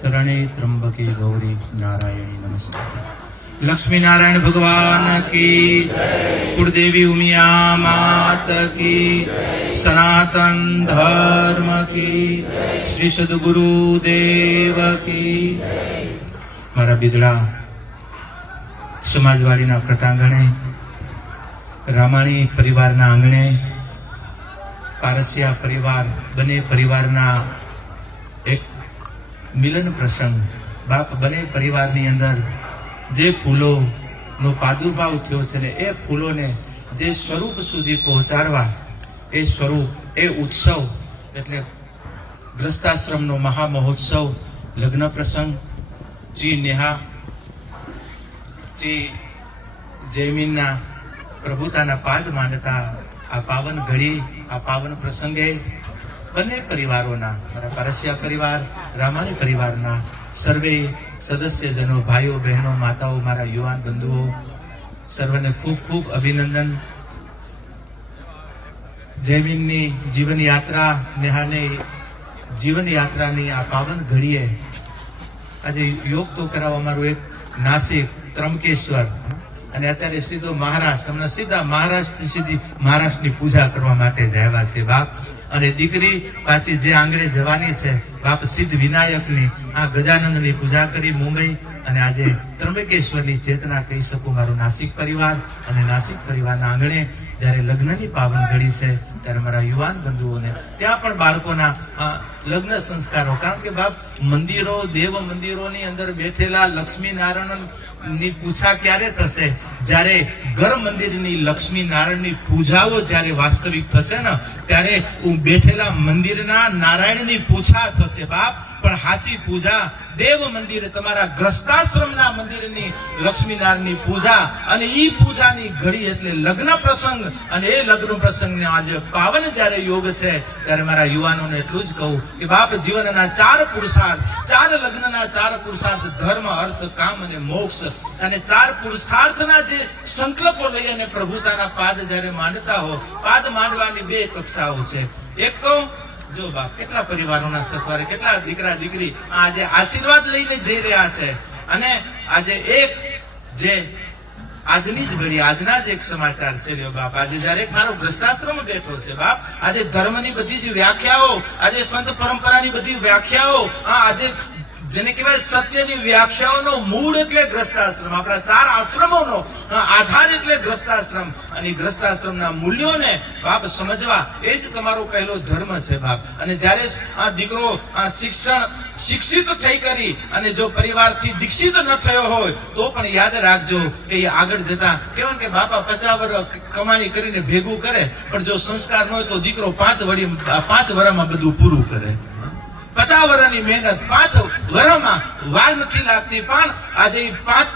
શરણે ત્રંબકે ગૌરી નારાયણી નમસ્કાર. લક્ષ્મી નારાયણ ભગવાન કી કુળદેવી ઉમિયા માત કી સનાતન ધર્મ કી શ્રી સદગુરુ દેવ કી મારા બિદડા, સમાજવાડીના પ્રટાંગણે, રામાણી પરિવારના આંગણે, પારસિયા પરિવાર, બંને પરિવારના એક મિલન પ્રસંગ. બાપ બંને પરિવારની અંદર જે ફૂલોનો પ્રાદુર્ભાવ થયો છે ને એ ફૂલોને જે સ્વરૂપ સુધી પહોંચાડવા એ સ્વરૂપ, એ ઉત્સવ એટલે ગ્રસ્તાશ્રમનો મહામહોત્સવ, લગ્ન પ્રસંગ, જી નેહા, જી જયમીનના પ્રભુતાના પાદ માનતા આ પાવન ઘડી, આ પાવન પ્રસંગે બંને પરિવારોના, મારા પારસિયા પરિવાર રામાણી પરિવારના સર્વે સદસ્યજનો, ભાઈઓ, બહેનો, માતાઓ, મારા યુવાન બંધુઓ, સર્વને ખૂબ ખૂબ અભિનંદન. જયમીનની જીવન યાત્રા જીવનયાત્રાની જીવન આ પાવન ઘડીએ આજે યોગ તો કરાવવા અમારું એક નાસિક ત્રંકેશ્વર અને અત્યારે સીધો મહારાષ્ટ્ર હમણાં સીધા મહારાષ્ટ્ર સીધી મહારાષ્ટ્રની પૂજા કરવા માટે જ છે, બાપ. અને દીકરી પાછી જે આંગણે જવાની છે, બાપ સિદ્ધ વિનાયકની, આ ગજાનંદની પૂજા કરી મુંબઈ. અને આજે ત્રંબકેશ્વરની ચેતના કહી શકું મારો નાસિક પરિવાર. અને નાસિક પરિવારના આંગણે જ્યારે લગ્નની પાવન ઘડી છે, ત્યારે મારા યુવાન બંધુઓને, ત્યાં પણ બાળકોના લગ્ન સંસ્કારો. કારણ કે બાપ, મંદિરો, દેવ મંદિરોની અંદર બેઠેલા લક્ષ્મી નારાયણ ની પૂજા ક્યારે થશે? જ્યારે ઘર મંદિરની લક્ષ્મી નારાયણની પૂજાઓ જ્યારે વાસ્તવિક થશે ને, ત્યારે હું બેઠેલા મંદિરના નારાયણની પૂજા થશે. બાપ પણ સાચી પૂજા દેવ મંદિર તમારા ગ્રસ્તાશ્રમના મંદિરની લક્ષ્મી નારાયણની પૂજા અને ઈ પૂજાની ઘડી એટલે લગ્ન પ્રસંગ અને એ લગ્ન પ્રસંગને આજે પાવન જ્યારે યોગ છે, ત્યારે મારા યુવાનોને એટલું જ કહું કે બાપ જીવનના ચાર પુરુષાર્થ, ચાર લગ્નના ચાર પુરુષાર્થ, ધર્મ, અર્થ, કામ અને મોક્ષ અને ચાર પુરુષાર્થના જે સંકલ્પો લઈ અને પ્રભુતાના પાદ જ્યારે માંડતા હો, પાદ માંડવાની બે કક્ષાઓ છે. એક તો જો બાપ કેટલા પરિવારોના સથવારે, કેટલા દીકરા, દીકરી આજે આશીર્વાદ લઈને જઈ રહ્યા છે? અને આજે એક જે આજની જ ઘડી, આજના જ એક સમાચાર છે લ્યો બાપ. આજે જયારે મારો ભ્રષ્ટાશ્રમ બેઠો છે બાપ, આજે ધર્મની બધી જ વ્યાખ્યાઓ, આજે સંત પરંપરાની બધી વ્યાખ્યાઓ આજે જેને કહેવાય સત્યની વ્યાખ્યાઓનો મૂળ એટલે ગ્રસ્તાશ્રમ. આપણા ચાર આશ્રમોનો આધાર એટલે ગ્રસ્તાશ્રમ. અને ગ્રસ્તાશ્રમના મૂલ્યોને બાપ સમજવા એ જ તમારો પહેલો ધર્મ છે બાપ. અને જ્યારે આ દીકરો શિક્ષણ, શિક્ષિત થઈ કરી અને જો પરિવારથી દીક્ષિત ન થયો હોય, તો પણ યાદ રાખજો કે એ આગળ જતા કેવું કે બાપા પચાસ વર્ષ કમાણી કરીને ભેગું કરે. પણ જો સંસ્કાર ન હોય તો દીકરો પાંચ વડી પાંચ વર્ષમાં બધું પૂરું કરે. પચાસ વર્ષની મહેનત પાંચ વર્ષમાં વાર નથી લાગતી, પણ આજે પાંચ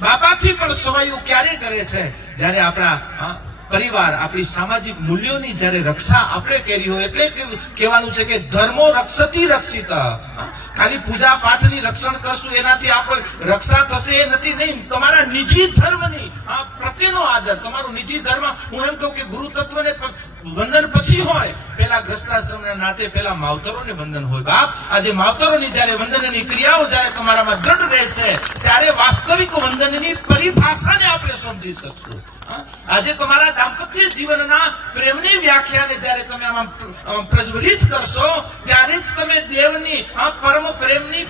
બાપાથી પણ સવાયું ક્યારે કરે છે? જ્યારે આપણા પરિવાર આપણી સામાજિક મૂલ્યોની જ્યારે રક્ષા આપણે કરી હોય એટલે કહેવાનું છે કે ધર્મો રક્ષતી રક્ષિત ખાલી પૂજા પાઠની રક્ષણ કરશું એનાથી આપણે રક્ષા થશે એ નથી, નહીં, તમારા નિજી ધર્મની પ્રત્યેનો આદર, તમારો નિજી ધર્મ, હું એમ કહું કે ગુરુ તત્વને વંદન પછી હોય, પેલા ગ્રસ્તાશ્રમના નાતે પેલા માવતરોને વંદન હોય બાપ, આજે માવતરોની જ્યારે વંદનની ક્રિયાઓ જ્યારે તમારામાં દ્રઢ રહેશે, ત્યારે વાસ્તવિક વંદનની પરિભાષાને આપણે સમજી શકશું? આજે તમારા દાંપત્ય જીવનના પ્રેમની વ્યાખ્યાને જ્યારે તમે આમાં પ્રજ્વલિત કરશો, ત્યારે જ તમે દેવની પરમ પ્રેમની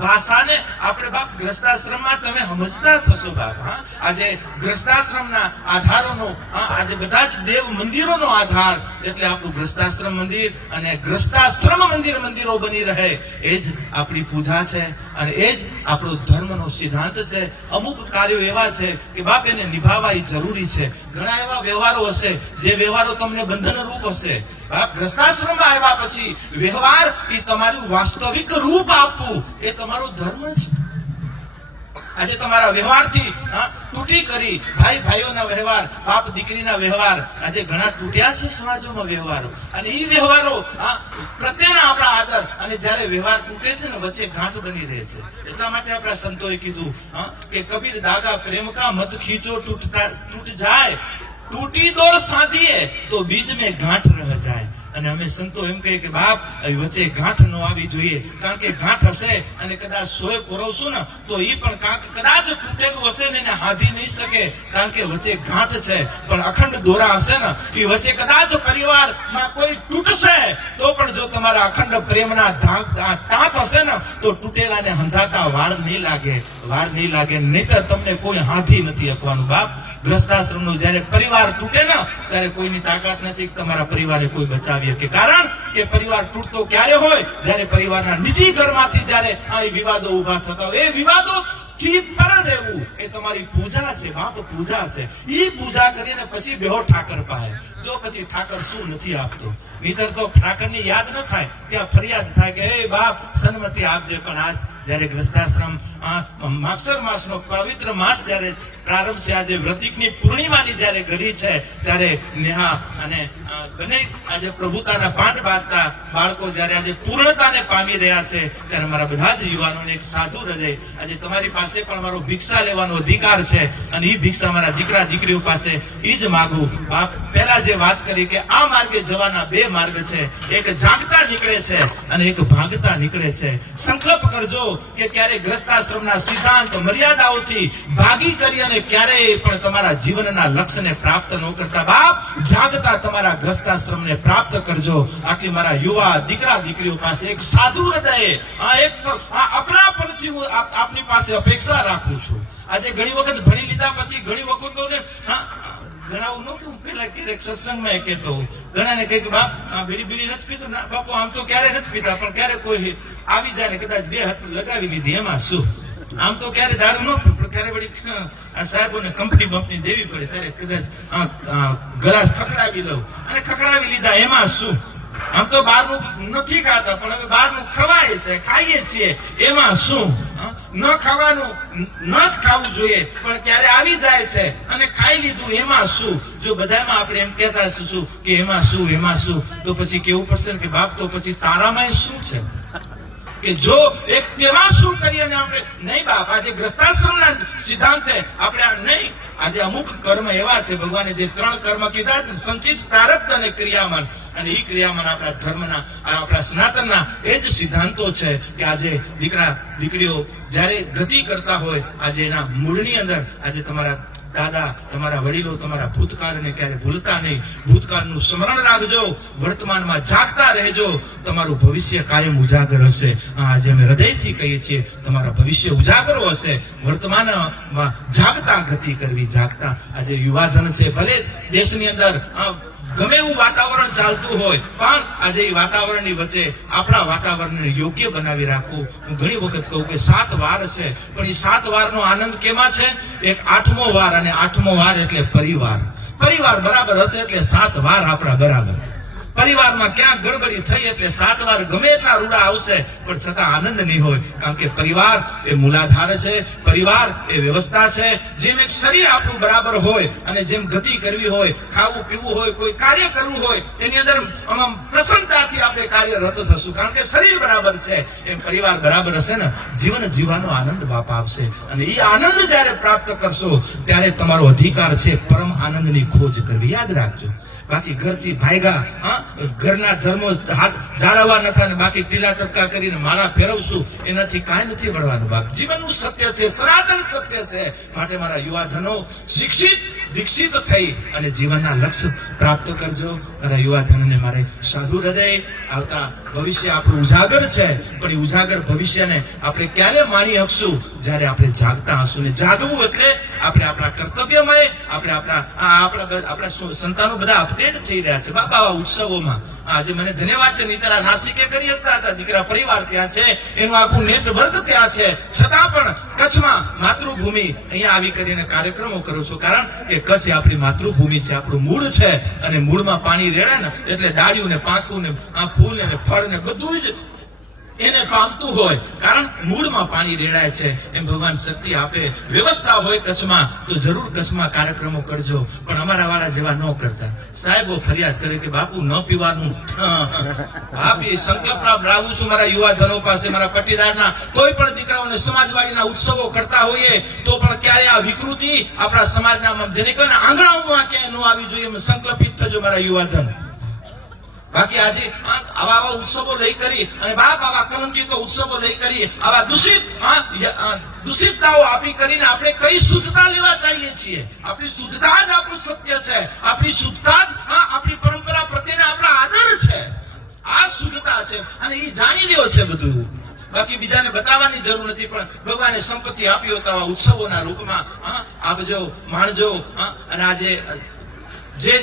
ભાષાને આપણે બાપ ગ્રસ્તાશ્રમમાં તમે સમજતા થશો બાપ, હા? આજે ગ્રસ્તાશ્રમના આધારોનો આજે બધા જ દેવ મંદિરોનો આધાર, એટલે આપણું ગ્રસ્તાશ્રમ મંદિર અને ગ્રસ્તાશ્રમ મંદિર મંદિરો બની રહે. એ જ આપણી પૂજા છે અને એ જ આપણો ધર્મનો સિદ્ધાંત છે. અમુક કાર્યો એવા છે કે બાપ એને નિભાવવા એ જરૂરી છે. ઘણા એવા વ્યવહારો હશે, જે વ્યવહારો તમને બંધનરૂપ હશે. બાપ ગ્રસ્તાશ્રમમાં આવ્યા પછી વ્યવહાર એ તમારું વાસ્તવિક રૂપ આપવું, એ તમારો ધર્મ છે. આજે તમારા વ્યવહારથી તૂટી કરી ભાઈ ભાઈઓના વ્યવહાર, બાપ દીકરીના વ્યવહાર આજે ઘણા તૂટ્યા છે સમાજોમાં વ્યવહારો. અને એ વ્યવહારો પ્રત્યેના આપણા આદર અને જ્યારે વ્યવહાર તૂટે છે ને વચ્ચે ગાંઠ બની રહે છે. એટલા માટે આપણા સંતોએ કીધું કે કબીર દાદા પ્રેમ કા મત ખીચો તૂટતા, તૂટ જાય. તૂટી દોર સાધીએ તો બીજ મેં ગાંઠ રહ જાય. અને અમે સંતો એમ કહીએ કે બાપ વચ્ચે ગાંઠ ન આવી જોઈએ. કારણ કે ગાંઠ હશે અને કદાચ સોય પરોવશું ને, તો એ પણ કાંક કદાચ તૂટેલું હશે ને એને હાધી નહીં શકે. કારણ કે વચ્ચે ગાંઠ છે. પણ અખંડ દોરા હશે ને એ વચ્ચે કદાચ પરિવારમાં કોઈ તૂટશે, તો પણ જો તમારા અખંડ પ્રેમના તાંત હશે ને, તો તૂટેલાને હંધાતા વાળ નહીં લાગે. વાળ નહીં લાગે. નહીતર તમને કોઈ હાથી નથી અકવાનું બાપ. ગ્રસ્તાશ્રમનો જ્યારે પરિવાર તૂટે ને, ત્યારે કોઈની તાકાત નથી તમારા પરિવારે કોઈ બચાવી શકે કારણ કે પરિવાર તૂટતો ક્યારે હોય? જ્યારે પરિવારના નિજી ઘરમાંથી જ્યારે આ વિવાદો ઊભા થતા હોય. એ વિવાદો તમારી પૂજા છે, બાપ પૂજા છે. ઈ પૂજા કરીને પછી બેહો ઠાકર પાસે. જો પછી ઠાકર શું નથી આપતો? નહીતર તો યાદ ન થાય. ત્યાં ફરિયાદ થાય કે બાપ, સન્મતિ આપજે, પણ આજ જ્યારે ગ્રસ્તાશ્રમ માગસર માસનો પવિત્ર માસ જ્યારે પ્રારંભ છે, આજે વ્રતિકની પૂર્ણિમાની જ્યારે ઘડી છે, ત્યારે નેહા અને બંને આજે પ્રભુતાના પાન બાંધતા બાળકો જ્યારે આજે પૂર્ણતાને પામી રહ્યા છે, ત્યારે મારા બધા જ યુવાનોને એક સાધુ હૃદય, આજે તમારી પાસે પણ મારો ભિક્ષા લેવાનો અધિકાર છે, અને એ ભિક્ષા મારા દીકરા, દીકરીઓ પાસે એ જ માગું. બાપ, પહેલા જે વાત કરી કે આ માર્ગે જવાના બે માર્ગ છે, એક જાગતા નીકળે છે, અને એક ભાગતા નીકળે છે. સંકલ્પ કરજો કે ક્યારે ગ્રસ્તાશ્રમના સિદ્ધાંત મર્યાદાઓથી ભાગી કરી અને ક્યારેય પણ તમારા જીવનના લક્ષ્યને પ્રાપ્ત ન કરતા બાપ, જાગતા તમારા ગ્રસ્તાશ્રમને પ્રાપ્ત કરજો. આટલી મારા યુવા દીકરા દીકરીઓ પાસે એક સાધુ હૃદયે એક આપણા પરથી હું આપની પાસે અપેક્ષા રાખું છું. આજે ઘણી વખત ભણી લીધા પછી ઘણી વખતોને ઘણા હું કે કહું પેલા ક્યારેક સત્સંગમાં કહેતો. ઘણાને કહે કે, બાપ બીડી બીડી નથી પીતો ના, બાપુ, આમ તો ક્યારે નથી પીતા પણ ક્યારે કોઈ આવી જાય ને કદાચ બે હાથ લગાવી લીધી, એમાં શું? આમ તો ક્યારે દારૂ ન પણ ક્યારે વળી આ સાહેબોને કંપની બંપની દેવી પડે, ત્યારે કદાચ ગ્લાસ ખકડાવી લઉં. અને ખકડાવી લીધા, એમાં શું? આમ તો બહારનું નથી ખાતા, પણ હવે બહારનું ખવાય છે, ખાઈએ છીએ. એમાં શું? ન ખાવાનું, ન જ ખાવું જોઈએ, પણ ક્યારે આવી જાય છે અને ખાઈ લીધું, એમાં શું? જો બધામાં આપણે એમ કહેતા શું કે એમાં શું એમાં શું, તો પછી કેવું પડશે કે બાપ, તો પછી તારામાં શું છે? કે જો એક તેમાં શું કરીએ અને આપણે, નહીં બાપ, આજે ગ્રસ્તાશ્રમના સિદ્ધાંતે આપણે આ નહીં, આજે અમુક કર્મ એવા છે, ભગવાને જે ત્રણ કર્મ કીધા સંચિત પ્રારબ્ધ અને ક્રિયામાન. અને એ ક્રિયામાં આપણા ધર્મના આપણા સનાતનના એ જ સિદ્ધાંતો છે કે આજે દીકરા, દીકરીઓ જ્યારે ગતિ કરતા હોય, આજે એના મૂળની અંદર, આજે તમારા દાદા, તમારા વડીલો, તમારા ભૂતકાળને ક્યારે ભૂલતા નહીં. ભૂતકાળનું સ્મરણ રાખજો, વર્તમાનમાં જાગતા રહેજો, તમારું ભવિષ્ય કાયમ ઉજાગર હશે. આજે અમે હૃદયથી કહીએ છીએ, તમારા ભવિષ્ય ઉજાગરો હશે. વર્તમાનમાં જાગતા ગતિ કરવી, જાગતા આજે યુવાધન છે. ભલે દેશની અંદર ગમે એવું વાતાવરણ ચાલતું હોય, પણ આજે એ વાતાવરણની વચ્ચે આપણા વાતાવરણને યોગ્ય બનાવી રાખવું. હું ઘણી વખત કહું કે સાત વાર છે, પણ એ સાત વારનો આનંદ કેમાં છે? એક આઠમો વાર અને આઠમો વાર એટલે પરિવાર. પરિવાર બરાબર હશે એટલે સાત વાર આપણા બરાબર. પરિવારમાં ક્યાં ગડબડી થઈ એટલે સાત વાર ગમે એટલા રૂડા આવશે, પણ છતાં આનંદ નહીં હોય. કારણ કે પરિવાર એ મૂલાધાર છે, પરિવાર એ વ્યવસ્થા છે. જેમ એક શરીર આપણું બરાબર હોય અને જેમ ગતિ કરવી હોય, ખાવું, પીવું હોય, કોઈ કાર્ય કરવું હોય એની અંદર પ્રસન્નતાથી આપણે કાર્યરત થશું. કારણ કે શરીર બરાબર છે. એમ પરિવાર બરાબર હશે ને, જીવન જીવવાનો આનંદ બાપ આપશે. અને એ આનંદ જ્યારે પ્રાપ્ત કરશો, ત્યારે તમારો અધિકાર છે, પરમ આનંદની ખોજ કરવી. યાદ રાખજો. બાકી ઘરથી ભાગ્યા, હા, ઘરના ધર્મો જાળવવા નથી અને બાકી ટીલા ટપકા કરીને મારા ફેરવશું, એનાથી કાંઈ નથી મળવાનું બાપ. જીવનનું સત્ય છે, સનાતન સત્ય છે. માટે મારા યુવાધનો શિક્ષિત દીક્ષિત થઈ અને જીવનના લક્ષ્ય પ્રાપ્ત કરજો. મારા યુવાધનને મારે સાધુ હૃદય આવતા ભવિષ્ય આપણું ઉજાગર છે, પણ એ ઉજાગર ભવિષ્યને આપણે ક્યારે માની શકશું? જ્યારે આપણે જાગતા હશું ને જાગવું એટલે આપણે આપણા કર્તવ્યમય, આપણે આપણા આપણા આપણા સંતાનો બધા અપડેટ થઈ રહ્યા છે. બાપા, આવા ઉત્સવોમાં આજે મને ધન્યવાદ છે. નહીતર નાસિકે કરી હતા. દીકરા પરિવાર ત્યાં છે. એનું આખું નેટવર્ક ત્યાં છે. છતાં પણ કચ્છમાં માતૃભૂમિ અહીંયા આવી કરીને કાર્યક્રમો કરું છું. કારણ કે કચ્છ એ આપણી માતૃભૂમિ છે, આપણું મૂળ છે. અને મૂળમાં પાણી રેડે ને એટલે ડાળિયું ને પાંખું ને આ ફૂલ ને ફળ ને બધું જ એને પામતું હોય, કારણ મૂળમાં પાણી રેડાય છે. એમ ભગવાન શક્તિ આપે. વ્યવસ્થા હોય કચ્છમાં, તો જરૂર કચ્છમાં કાર્યક્રમો કરજો. પણ અમારા વાળા જેવા ન કરતા. સાહેબો ફરિયાદ કરે કે બાપુ, ન પીવાનું. બાપી સંકલ્પ લાવું છું, મારા યુવાધનો પાસે, મારા પટીદારના. કોઈ પણ દીકરાઓને સમાજવાડીના ઉત્સવો કરતા હોઈએ, તો પણ ક્યારે આ વિકૃતિ આપણા સમાજના જેને કહે ને આંગણાઓમાં ક્યાંય ન આવી જોઈએ સંકલ્પિત થજો મારા યુવાધન. બાકી આજે આવા આવા ઉત્સવો લઈ કરી અને બાપ આવા કલંકિત ઉત્સવો લઈ કરી, આવા દૂષિત દૂષિતતાઓ આપી કરીને આપણે કઈ શુદ્ધતા લેવા ચાહીએ છીએ? આપણી શુદ્ધતા જ આપણું સત્ય છે. આપણી શુદ્ધતા જ આપણી પરંપરા પ્રત્યેના આપણા આદર છે. આ શુદ્ધતા છે અને એ જાણી લ્યો છે બધું. બાકી બીજાને બતાવવાની જરૂર નથી, પણ ભગવાને સંપત્તિ આપી હતા ઉત્સવોના રૂપમાં આપજો માણજો અને આજે જે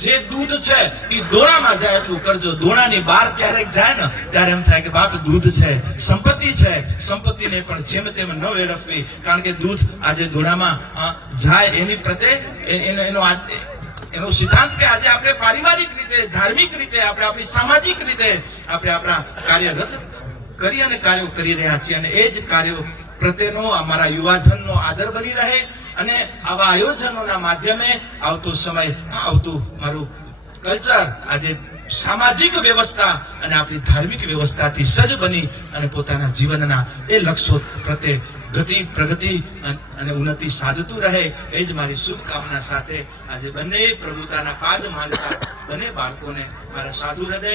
જે દૂધ છે એ દોણામાં જાય એટલું કરજો. દોણાની બહાર ક્યારેક જાય ને, ત્યારે એમ થાય કે બાપ, દૂધ છે, સંપત્તિ છે. સંપત્તિને પણ જેમ તેમ ન વેડફવી. કારણ કે દૂધ આજે દોણામાં જાય એની પ્રત્યે એનો એનો એનો સિદ્ધાંત કે આજે આપણે પારિવારિક રીતે, ધાર્મિક રીતે, આપણે આપણી સામાજિક રીતે, આપણે આપણા કાર્યરત કરી અને કાર્યો કરી રહ્યા છીએ. અને એ જ કાર્યો પ્રત્યેનો અમારા યુવાધનનો આદર બની રહે. અને આવા આયોજનોના માધ્યમે આવતો સમય, આવતું મારું કલ્ચર આજે સામાજિક વ્યવસ્થા અને આપણી ધાર્મિક વ્યવસ્થાથી સજ્જ બની અને પોતાના જીવનના એ લક્ષ્યો પ્રત્યે ગતિ, પ્રગતિ અને ઉન્નતિ સાધતું રહે એ જ મારી શુભકામના સાથે આજે બંને પ્રભુતાના પાદ માનતા બંને બાળકોને મારા સાધુ હૃદય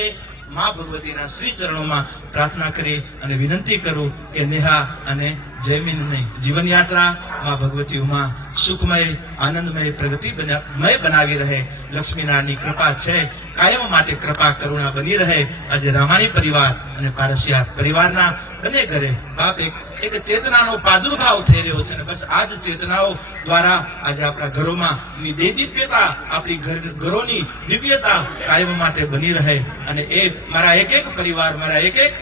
મા ભગવતીના શ્રી ચરણોમાં પ્રાર્થના કરી અને વિનંતી કરું કે નેહા અને જયમીનની જીવન યાત્રા મા ભગવતી ઉમા સુખમય, આનંદમય પ્રગતિ બના- મય બનાવી રહે. લક્ષ્મીનારાયણની કૃપા છે કાયમ માટે કૃપા, કરુણા બની રહે. આજે રામાણી પરિવાર અને પારસિયા પરિવારના બંને ઘરે બાપ એક એક ચેતનાનો પ્રાદુર્ભાવ થઈ રહ્યો છે અને બસ આ જ ચેતનાઓ દ્વારા આજે આપણા ઘરોમાં દેદીપ્યતા, આપણી ઘર- ઘરોની દિવ્યતા કાયમ માટે બની રહે. અને એ મારા એક એક પરિવાર, મારા એક એક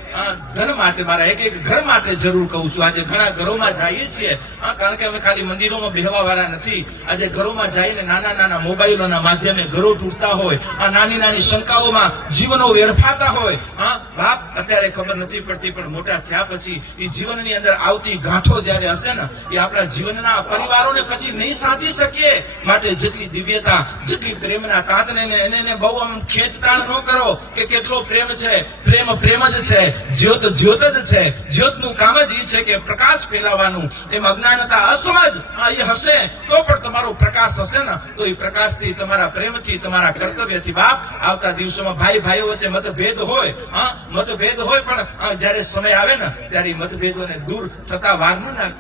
ધન માટે, મારા એક એક ઘર માટે જરૂર કહું છું. આજે ઘણા ઘરોમાં જઈએ છીએ. કારણ કે અમે ખાલી મંદિરોમાં બેહવા વાળા નથી. આજે ઘરોમાં જઈને નાના નાના મોબાઈલોના માધ્યમે ઘરો તૂટતા હોય. આ નાની નાની શંકાઓમાં જીવનો વેડફાતા હોય, હા, બાપ, અત્યારે ખબર નથી પડતી, પણ મોટા થયા પછી એ જીવનની અંદર આવતી ગાંઠો જ્યારે હશે ને એ આપણા જીવનના પરિવારોને પછી નહીં સાધી શકીએ. માટે જેટલી દિવ્યતા, જેટલી પ્રેમના તાતને એને એને- બહુ આમ ખેંચતાણ ન કરો કે કેટલો પ્રેમ છે. પ્રેમ પ્રેમ જ છે. જ્યોત જ્યોત જ છે. જ્યોતનું કામ જ એ છે કે પ્રકાશ ફેલાવવાનું એમ અજ્ઞાનતા અસમજ, હા એ હશે. તો પણ તમારો પ્રકાશ હશે ને, તો એ પ્રકાશથી, તમારા પ્રેમથી, તમારા કર્તવ્યથી, બાપ આવતા દિવસોમાં ભાઈ ભાઈઓ વચ્ચે મતભેદ હોય, હા, મતભેદ હોય પણ જ્યારે સમય આવે ને, ત્યારે મતભેદોને દૂર થતા વાર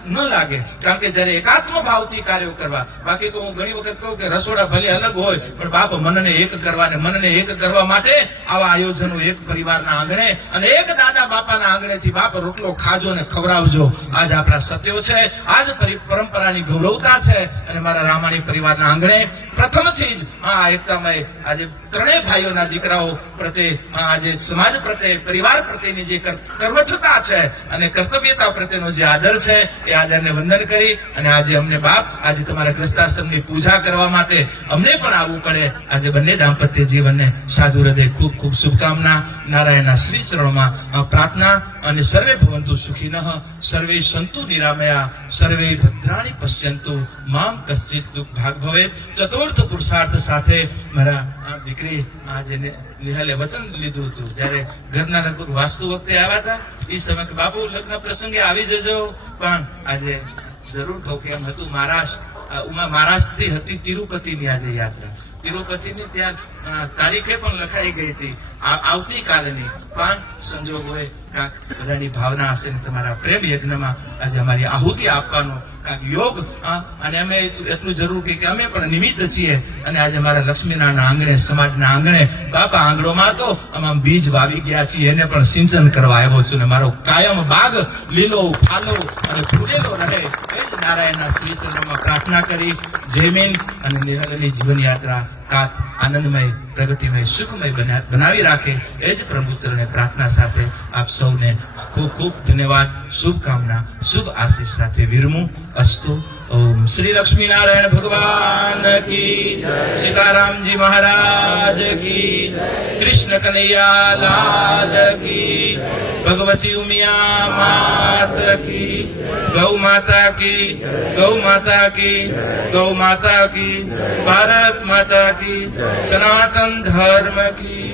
ન લાગે. કારણ કે જ્યારે એકાત્મ ભાવથી કાર્યો કરવા, બાકી તો હું ઘણી વખત કહું કે રસોડા ભલે અલગ હોય, પણ બાપ મનને એક કરવા ને મનને એક કરવા માટે આવા આયોજનો એક પરિવારના આંગણે અને એક દાદા બાપાના આંગણેથી બાપ રોટલો ખાજો ને ખવડાવજો. આજ આપણા સત્યો છે, આજ પરંપરાની ગૌરવતા છે અને મારા રામાણી પરિવારના આંગણે પ્રથમથી જ આ એકતામય આજે ત્રણેય ભાઈઓના દીકરાઓ પ્રત્યે આજે સમાજ પ્રત્યે, પરિવાર પ્રત્યેની જે કર- કર્મઠતા છે અને કર્તવ્યતા પ્રત્યેનો જે આદર છે, એ આદરને વંદન કરી અને આજે અમને બાપ, આજે તમારા ગ્રસ્તાશ્રમની પૂજા કરવા માટે અમને પણ આવવું પડે. આજે બંને દાંપત્ય જીવનને સાધુ હૃદય ખૂબ ખૂબ શુભકામના. નારાયણના શ્રી ચરણોમાં પ્રાર્થના અને સર્વે ભવંતુ સુખીનઃ, સર્વે સંતુ નિરામયા, સર્વે ભદ્રાણી પશ્યંતુ, મામ કશ્ચિત દુઃખ ભાગ ભવે ચતુર્થ પુરુષાર્થ સાથે મારા દીકરી આજે ને- નિહાલે વચન લીધું હતું. જ્યારે ઘરના લગભગ વાસ્તુ વખતે આવ્યા હતા એ સમય કે, બાપુ, લગ્ન પ્રસંગે આવી જજો. પણ આજે જરૂર કહું કે એમ હતું. મહારાષ્ટ્ર ઉમા મહારાષ્ટ્રથી હતી તિરુપતિની આજે યાત્રા. તિરુપતિની ત્યાં તારીખે પણ લખાઈ ગઈ હતી. આવતીકાલની પણ સંજોગોએ કાંક બધાની ભાવના હશે તમારા પ્રેમ યજ્ઞમાં આજે અમારી આહુતિ આપવાનો કાંક યોગ અને અમે એટલું જરૂર કે અમે પણ નિમિત્ત છીએ. અને આજે અમારા લક્ષ્મીનારાયણ આંગણે, સમાજના આંગણે, બાપા આંગણોમાં તો આમાં બીજ વાવી ગયા છીએ, એને પણ સિંચન કરવા આવ્યો છું. ને મારો કાયમ બાગ લીલો, ફાલો અને ફૂલેલો રહે. એ નારાયણના શ્રી ચંદ્રમાં પ્રાર્થના કરી જયમીન અને નિહલની જીવન યાત્રા કાત આનંદમય, પ્રગતિમય, સુખમય બનાવી રાખે એ જ પ્રભુ ચરણે પ્રાર્થના સાથે આપ સૌને ખૂબ ખૂબ ધન્યવાદ. શુભકામના, શુભ આશીષ સાથે વિરમું અસ્તુ. ઓમ શ્રી લક્ષ્મી નારાયણ ભગવાન કી સીતારામજી મહારાજ કી કૃષ્ણ કનૈયા લાલ કી ભગવતી ઉમિયા માત કી, ગૌ માતા કી, ગૌ માતા કી, ગૌ માતા કી, ભારત માતા કી, સનાતન ધર્મ કી.